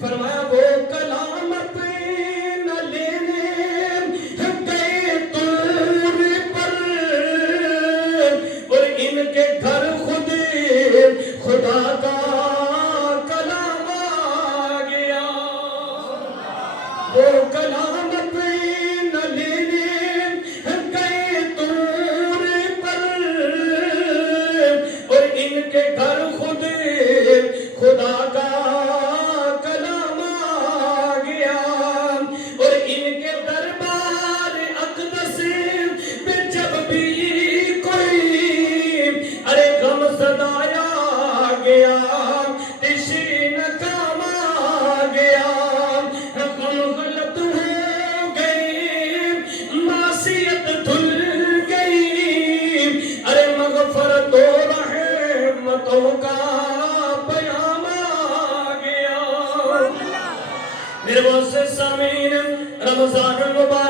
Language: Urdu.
فرمایا وہ کلام پہ نہ لینے گئے طور پر، اور ان کے گھر خود خدا کا کلام آ گیا۔ وہ کلام پہ نہ لینے گئے طور پر، اور ان کے گھر خود خدا کا کلام آ گیا، اور ان کے دربار اقدس پہ جب بھی کوئی ارے غم صدایا گیا، تشین کام آ گیا، غم غلط ہو گئی، معصیت دھل گئی، ارے مغفرت و رحمتوں کا پیام آ گیا۔ میرے بہت سے سامعین، رمضان المبارک